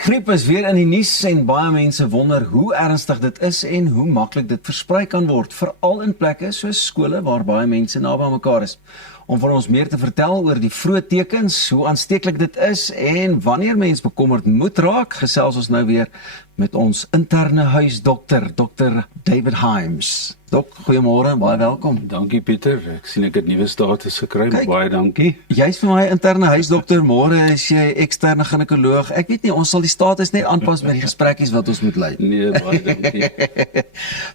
Varkgriep is weer in die nuus en baie mense wonder hoe ernstig dit is en hoe maklik dit versprei kan word, veral in plekke soos skole waar baie mense naby aan mekaar is. Om vir ons meer te vertel oor die vroeë tekens, hoe aansteeklik dit is en wanneer mens bekommerd moet raak, gesels ons nou weer met ons interne huisdokter, Dr. David Hyams. Dok, goeiemôre en baie welkom. Dankie Pieter, ek sien ek het nuwe status gekry, baie dankie. Jy's vir my interne huisdokter, môre is jy eksterne ginekoloog. Ek weet nie, ons sal die status net aanpas met die gesprekkies wat ons moet lei. Nee, baie dankie.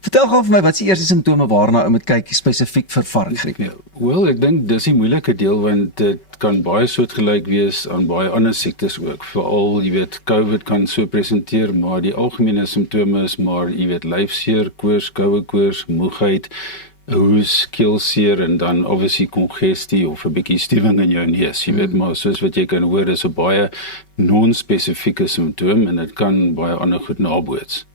Vertel gou vir my, wat is die eerste simptome waarna ou moet kyk spesifiek vir varkgriep? Wel, ek dink dis die moeilike deel want dit kan baie soortgelyk wees aan baie ander siektes ook. Veral, jy weet, COVID kan so presenteer, maar die algemene simptome is maar, jy weet, lyfseer, koors, koue koors, moegheid, hoes, keelseer en dan obviously kongestie of 'n bietjie stiewing in jou neus. Jy weet, maar soos wat jy kan hoor, is 'n baie non-spesifieke simptoom en dit kan baie ander goed naboots.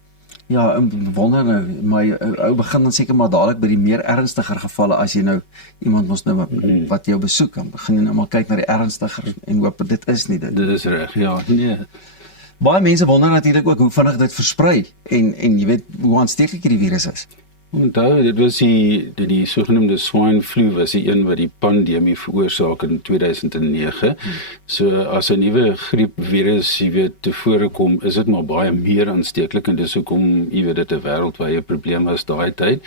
Ja, wonder nou, my ou begin dan seker maar dadelik by die meer ernstiger gevalle as jy nou iemand mos nou wat jou besoek, dan begin jy nou maar kyk na die ernstiger en hoop dit is nie dit. Dit is reg, ja, nee. Baie mense wonder natuurlik ook hoe vinnig dit versprei en jy weet hoe aansteeklik hierdie virus is. Onthou, dit was die sogenaamde swine flu was die een wat die pandemie veroorsaak in 2009. So as 'n nuwe griepvirus, jy weet, tevore kom, is dit maar baie meer aansteeklik en dis hoekom, jy weet, dit 'n wêreldwye probleem was daai tyd.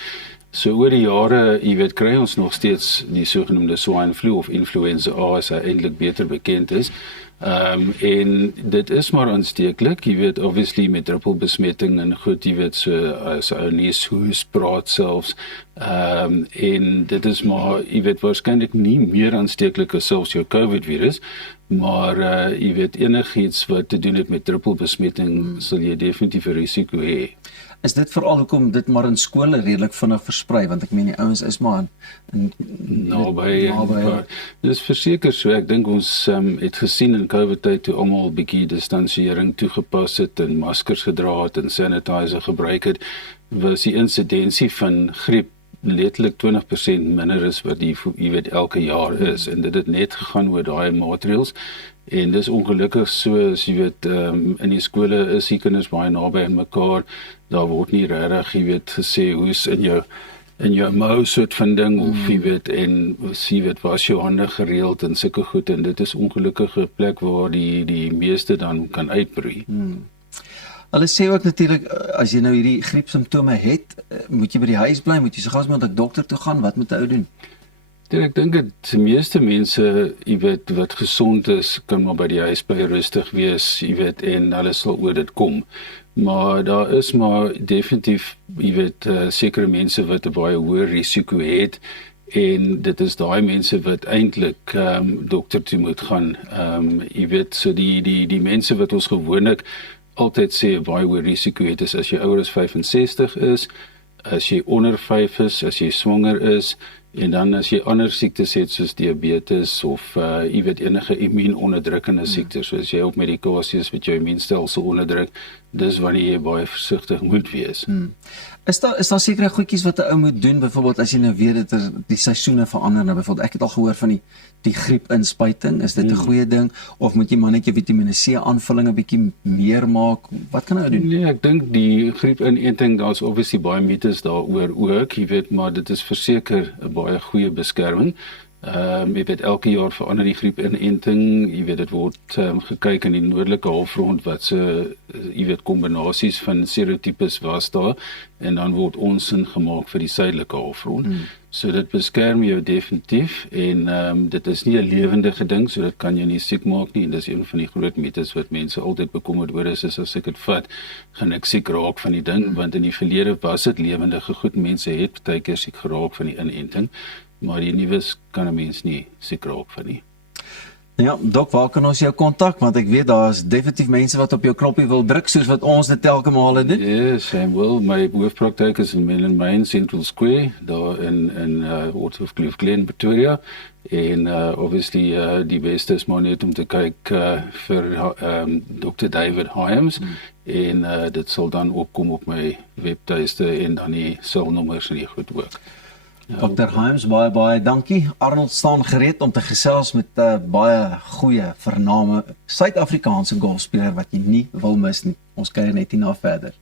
So oor die jare, jy weet, kry ons nog steeds die sogenaamde swine flu of influenza A as hy eintlik beter bekend is. En dit is maar aansteeklik, jy weet, obviously met druppelbesmetting en goed, jy weet, so as ou neus hoes praat selfs, en dit is maar, jy weet, waarskynlik nie meer aansteeklik as selfs jou COVID virus, maar jy weet, enigiets wat te doen het met druppelbesmetting sal jy definitief 'n risiko hê. Is dit veral hoekom dit maar in skole redelik vinnig versprei, want ek meen die ouens is maar naby. Dis verseker so, ek dink ons het gesien in COVID tyd toe almal bietjie distansiering toegepas het en maskers gedra het en sanitizer gebruik het, was die insidensie van griep letterlik 20% minder is wat jy weet elke jaar is, en dit het net gegaan oor daai maatreëls. En dis ongelukkig so, as jy weet, in die skole is die kinders baie naby aan mekaar, daar word nie regtig, jy weet, gesê hoe's in jou mou soort van ding, of jy weet, en jy weet, was jou hande gereeld en sulke goed, en dit is ongelukkig 'n plek waar die meeste dan kan uitbroei. Hulle sê ook natuurlik, as jy nou hierdie griepsimptome het, moet jy by die huis bly, moet jy so gou as moontlik dokter toe gaan, wat moet 'n ou doen? Ek dink dat die meeste mense, jy weet, wat gesond is, kan maar by die huis bly rustig wees, jy weet, en hulle sal oor dit kom. Maar daar is maar definitief, jy weet, sekere mense wat 'n baie hoër risiko het, en dit is daai mense wat eintlik dokter toe moet gaan. Jy weet, so die mense wat ons gewoonlik altyd sê baie hoë risiko het, is as jy ouer as 65 is, as jy onder 5 is, as jy swanger is, en dan as jy ander siektes het soos diabetes of jy weet enige immuunonderdrukkende siektes, soos jy op medikasie is wat jou immuunstelsel onderdruk, dis wanneer jy baie versigtig moet wees. Is daar sekere goedjies wat 'n ou moet doen, byvoorbeeld as jy nou weet dat die seisoene verander, nou byvoorbeeld ek het al gehoor van die griepinspuiting, is dit 'n goeie ding, of moet jy maar net jou Vitamiene C aanvulling 'n bietjie meer maak, wat kan 'n ou doen? Nee, ek dink die griepinenting, daar's obviously baie mites daaroor ook, jy weet, maar dit is verseker 'n baie goeie beskerming. Jy weet, elke jaar verander die griepinenting, jy weet, dit word gekyk in die noordelike halfrond wat se, jy weet, kombinasies van serotipes was daar, en dan word ons gemaak vir die suidelike halfrond. So dit beskerm jou definitief, en dit is nie 'n lewendige ding, so dit kan jou nie siek maak nie, en dis een van die groot mites wat mense altyd bekommerd oor is as ek dit vat, gaan ek siek raak van die ding, want in die verlede was dit lewendige goed, mense het baie keer siek geraak van die inenting, maar die nuus kan 'n mens nie seker raak van nie. Ja, Dok, waar kan ons jou kontak? Want ek weet daar is definitief mense wat op jou knoppie wil druk, soos wat ons dit telke male doen. Yes, well, my hoofpraktyk is in Mill and Main Central Square, daar in Ortshof Kloof Glen, Pretoria. En obviously die beste is maar net om te kyk vir Dr. David Hyams, en dit sal dan opkom op my webtuiste en dan die selnommers en die goed ook. Dr. Hyams, baie dankie. Arnold staan gereed om te gesels met 'n baie goeie, vername Suid-Afrikaanse golfspeler wat jy nie wil mis nie. Ons kyk net hierna verder.